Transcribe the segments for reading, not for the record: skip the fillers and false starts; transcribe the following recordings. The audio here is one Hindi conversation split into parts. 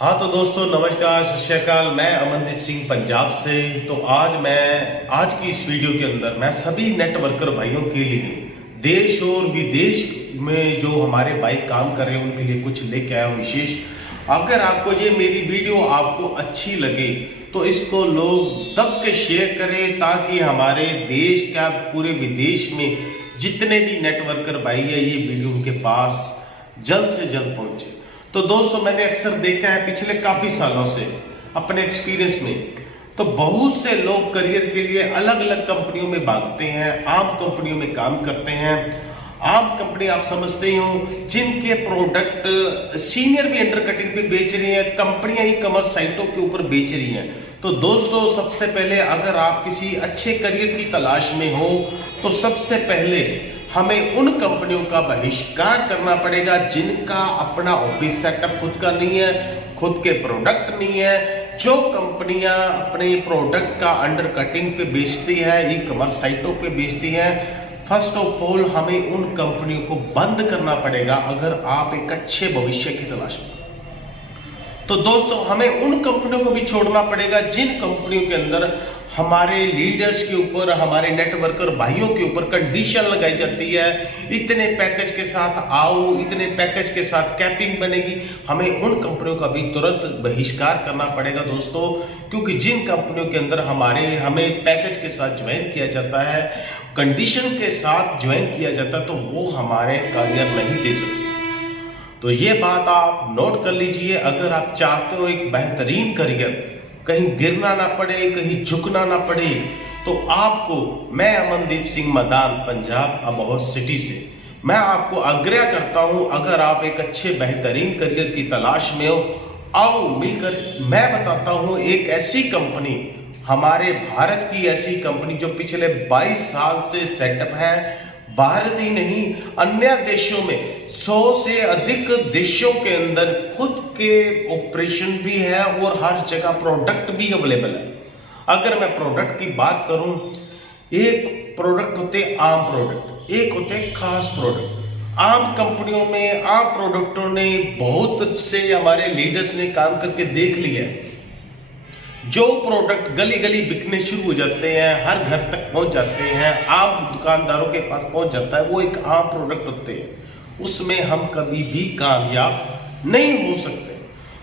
हाँ तो दोस्तों नमस्कार, सत श्री अकाल। मैं अमनदीप सिंह पंजाब से। तो आज की इस वीडियो के अंदर मैं सभी नेटवर्कर भाइयों के लिए देश और विदेश में जो हमारे भाई काम कर रहे हैं उनके लिए कुछ लेके आया हूँ विशेष। अगर आपको ये मेरी वीडियो आपको अच्छी लगे तो इसको लोग दब के शेयर करें ताकि हमारे देश क्या पूरे विदेश में जितने भी नेटवर्कर भाई है ये वीडियो उनके पास जल्द से जल्द पहुंचे। तो दोस्तों मैंने अक्सर देखा है पिछले काफी सालों से अपने एक्सपीरियंस में, तो बहुत से लोग करियर के लिए अलग अलग कंपनियों में भागते हैं, आम कंपनियों में काम करते हैं। आम कंपनी आप समझते ही हो जिनके प्रोडक्ट सीनियर भी अंडर कटिंग पे बेच रही हैं, कंपनियां ई कॉमर्स साइटों के ऊपर बेच रही हैं। तो दोस्तों सबसे पहले अगर आप किसी अच्छे करियर की तलाश में हो तो सबसे पहले हमें उन कंपनियों का बहिष्कार करना पड़ेगा जिनका अपना ऑफिस सेटअप खुद का नहीं है, खुद के प्रोडक्ट नहीं है। जो कंपनियां अपने प्रोडक्ट का अंडर कटिंग पे बेचती है, ई कॉमर्स साइटों पे बेचती है, फर्स्ट ऑफ ऑल हमें उन कंपनियों को बंद करना पड़ेगा अगर आप एक अच्छे भविष्य की तलाश में। तो दोस्तों हमें उन कंपनियों को भी छोड़ना पड़ेगा जिन कंपनियों के अंदर हमारे लीडर्स के ऊपर, हमारे नेटवर्कर भाइयों के ऊपर कंडीशन लगाई जाती है, इतने पैकेज के साथ आओ, इतने पैकेज के साथ कैपिंग बनेगी। हमें उन कंपनियों का भी तुरंत बहिष्कार करना पड़ेगा दोस्तों, क्योंकि जिन कंपनियों के अंदर हमें पैकेज के साथ ज्वाइन किया जाता है, कंडीशन के साथ ज्वाइन किया जाता है, तो वो हमारे करियर नहीं दे सकते। तो ये बात आप नोट कर लीजिए। अगर आप चाहते हो एक बेहतरीन करियर, कहीं गिरना ना पड़े, कहीं झुकना ना पड़े, तो आपको मैं अमनदीप सिंह मदान पंजाब अबोहर सिटी से मैं आपको आग्रह करता हूं, अगर आप एक अच्छे बेहतरीन करियर की तलाश में हो, आओ मिलकर मैं बताता हूं एक ऐसी कंपनी, हमारे भारत की ऐसी कंपनी जो पिछले 22 साल से सेटअप है। भारत ही नहीं अन्य देशों में 100 से अधिक देशों के अंदर खुद के ऑपरेशन भी है और हर जगह प्रोडक्ट भी अवेलेबल है। अगर मैं प्रोडक्ट की बात करूं, एक प्रोडक्ट होते आम प्रोडक्ट, एक होते खास प्रोडक्ट। आम कंपनियों में, आम प्रोडक्टों ने बहुत से हमारे लीडर्स ने काम करके देख लिया है। जो प्रोडक्ट गली गली बिकने शुरू हो जाते हैं, हर घर तक पहुंच जाते हैं, आम दुकानदारों के पास पहुंच जाता है, वो एक आम प्रोडक्ट होते हैं, उसमें हम कभी भी कामयाब नहीं हो सकते।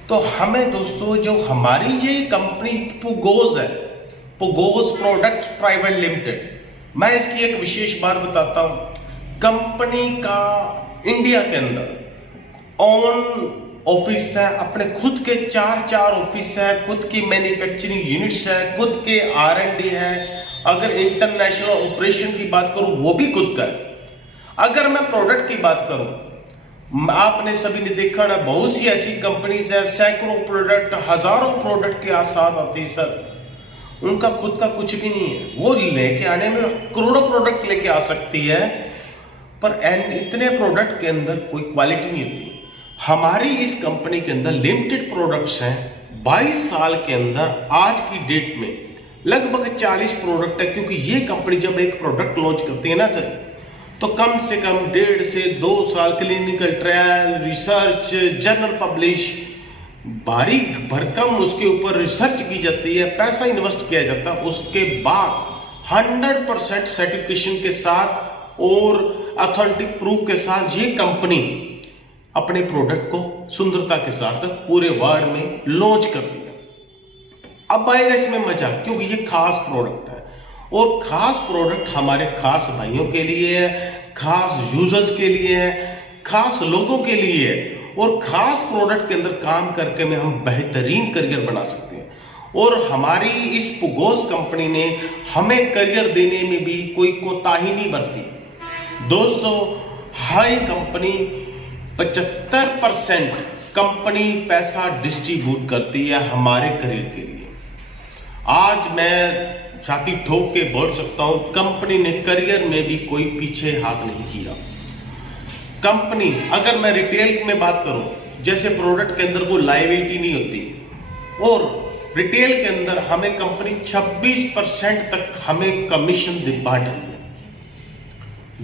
तो हमें दोस्तों जो हमारी ये कंपनी पुगोज है, पुगोज प्रोडक्ट प्राइवेट लिमिटेड, मैं इसकी एक विशेष बात बताता हूं। कंपनी का इंडिया के अंदर ऑन ऑफिस है, अपने खुद के चार ऑफिस है, खुद की मैन्युफैक्चरिंग यूनिट्स है, खुद के R&D है। अगर इंटरनेशनल ऑपरेशन की बात करूं वो भी खुद का है। अगर मैं प्रोडक्ट की बात करूं, आपने सभी ने देखा ना, बहुत सी ऐसी कंपनीज है, सैकड़ों प्रोडक्ट, हजारों प्रोडक्ट के साथ आती है सर, उनका खुद का कुछ भी नहीं है। वो लेके आने में करोड़ों प्रोडक्ट लेके आ सकती है, पर इतने प्रोडक्ट के अंदर कोई क्वालिटी नहीं होती। हमारी इस कंपनी के अंदर लिमिटेड प्रोडक्ट्स हैं। 22 साल के अंदर आज की डेट में लगभग 40 प्रोडक्ट है, क्योंकि ये कंपनी जब एक प्रोडक्ट लॉन्च करती है ना सर, तो कम से कम 1.5 से 2 साल clinical trial, research, journal publish, बारीक भरकम उसके ऊपर रिसर्च की जाती है, पैसा इन्वेस्ट किया जाता है। उसके बाद 100% सर्टिफिकेशन के साथ और ऑथेंटिक प्रूफ के साथ ये कंपनी अपने प्रोडक्ट को सुंदरता के साथ पूरे वर्ल्ड में लॉन्च कर दिया। अब आएगा इसमें मजा, क्योंकि ये खास प्रोडक्ट है और खास प्रोडक्ट हमारे खास भाइयों के लिए है, खास यूजर्स के लिए है, खास लोगों के लिए है। और खास प्रोडक्ट के अंदर काम करके में हम बेहतरीन करियर बना सकते हैं। और हमारी इस पुगोज कंपनी ने हमें करियर देने में भी कोई कोताही नहीं बरती दोस्तों। हाई कंपनी 75% कंपनी पैसा डिस्ट्रीब्यूट करती है हमारे करियर के लिए। आज मैं छाती ठोक के बोल सकता हूं, कंपनी ने करियर में भी कोई पीछे हाथ नहीं किया। कंपनी, अगर मैं रिटेल में बात करूं, जैसे प्रोडक्ट के अंदर कोई लायबिलिटी नहीं होती, और रिटेल के अंदर हमें कंपनी 26% तक हमें कमीशन बांट रही है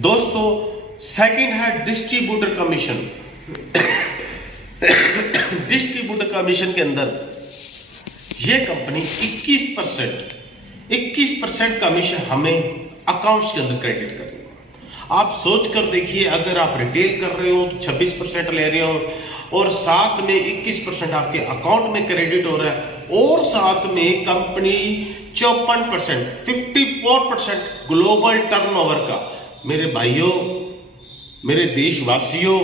दोस्तों। सेकंड है डिस्ट्रीब्यूटर कमीशन। डिस्ट्रीब्यूटर कमीशन के अंदर ये कंपनी 21% कमीशन हमें अकाउंट्स के अंदर क्रेडिट कर रही है। आप सोच कर देखिए, अगर आप रिटेल कर रहे हो तो 26% ले रहे हो और साथ में 21% आपके अकाउंट में क्रेडिट हो रहा है, और साथ में कंपनी 54% 54% ग्लोबल टर्नओवर का। मेरे भाइयों, मेरे देशवासियों,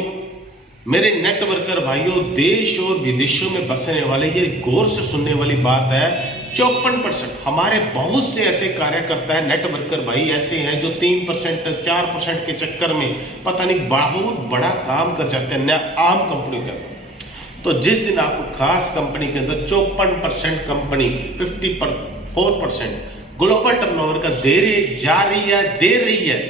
मेरे नेटवर्कर भाइयों, देश और विदेशों में बसने वाले, ये गौर से सुनने वाली बात है। 54% हमारे बहुत से ऐसे कार्यकर्ता है, नेटवर्कर भाई ऐसे हैं जो 3% 4% के चक्कर में पता नहीं बहुत बड़ा काम कर जाते हैं आम कंपनियों के अंदर। तो जिस दिन आपको खास कंपनी के अंदर 54% कंपनी 54% ग्लोबल टर्नओवर का दे रही है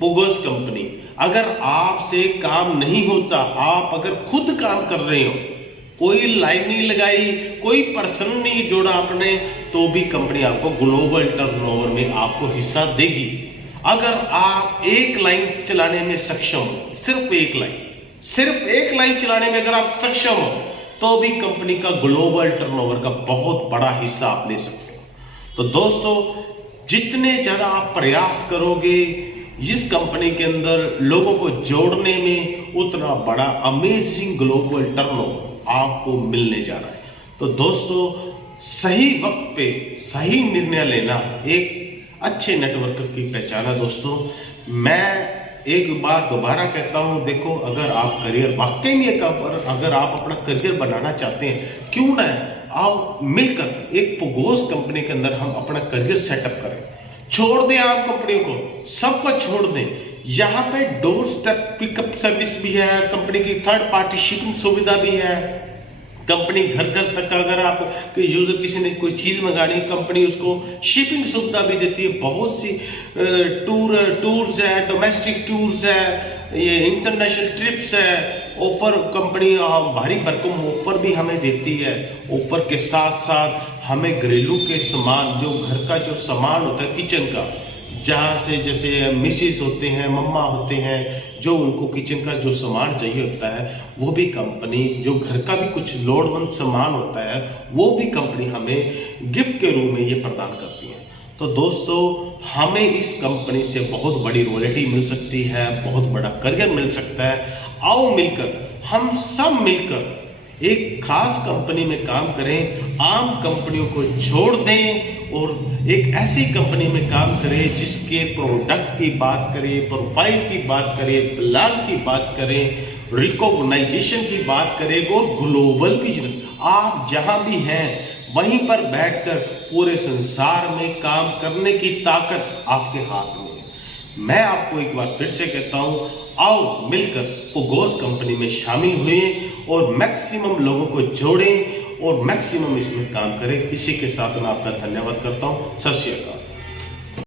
पुगोस कंपनी। अगर आपसे काम नहीं होता, आप अगर खुद काम कर रहे हो, कोई लाइन नहीं लगाई, कोई पर्सन नहीं जोड़ा आपने, तो भी कंपनी आपको ग्लोबल टर्नओवर में आपको हिस्सा देगी। अगर आप एक लाइन चलाने में सक्षम हो, सिर्फ एक लाइन चलाने में अगर आप सक्षम हो, तो भी कंपनी का ग्लोबल टर्नओवर का बहुत बड़ा हिस्सा आप ले सकते हो। तो दोस्तों, जितने ज्यादा आप प्रयास करोगे इस कंपनी के अंदर लोगों को जोड़ने में, उतना बड़ा अमेजिंग ग्लोबल टर्नओवर आपको मिलने जा रहा है। तो दोस्तों, सही वक्त पे सही निर्णय लेना एक अच्छे नेटवर्कर की पहचान है। दोस्तों, मैं एक बार दोबारा कहता हूं, देखो, अगर आप करियर वाकई में अगर आप अपना करियर बनाना चाहते हैं, क्यों ना आओ मिलकर एक पुगोस कंपनी के अंदर हम अपना करियर सेटअप करें। छोड़ दें आप कंपनियों को, सबको छोड़ दें। यहाँ पे डोर स्टेप पिकअप सर्विस भी है, कंपनी की थर्ड पार्टी शिपिंग सुविधा भी है। कंपनी घर तक अगर आप यूजर किसी ने कोई चीज मंगानी, कंपनी उसको शिपिंग सुविधा भी देती है। बहुत सी टूर्स है, डोमेस्टिक टूर्स है, ये इंटरनेशनल ट्रिप्स है। ऑफर कंपनी भारी भरकम ऑफर भी हमें देती है। ऑफर के साथ साथ हमें घरेलू के सामान, जो घर का जो सामान होता है किचन का, जहाँ से जैसे मिसेज होते हैं, मम्मा होते हैं, जो उनको किचन का जो सामान चाहिए होता है, वो भी कंपनी, जो घर का भी कुछ लोड़वंद सामान होता है, वो भी कंपनी हमें गिफ्ट के रूप में ये प्रदान करती है। तो दोस्तों, हमें इस कंपनी से बहुत बड़ी रॉयल्टी मिल सकती है, बहुत बड़ा करियर मिल सकता है। आओ मिलकर, हम सब मिलकर एक खास कंपनी में काम करें, आम कंपनियों को छोड़ दें और एक ऐसी कंपनी में काम करें जिसके प्रोडक्ट की बात करें, प्रोफाइल की बात करें, प्लान की बात करें, रिकॉग्नाइजेशन की बात करें और ग्लोबल बिजनेस। आप जहां भी हैं वहीं पर बैठकर पूरे संसार में काम करने की ताकत आपके हाथ में है। मैं आपको एक बार फिर से कहता हूं, आओ मिलकर पुगोस कंपनी में शामिल हुए और मैक्सिमम लोगों को जोड़ें और मैक्सिमम इसमें काम करें। इसी के साथ मैं आपका धन्यवाद करता हूं। सत श्री अकाल।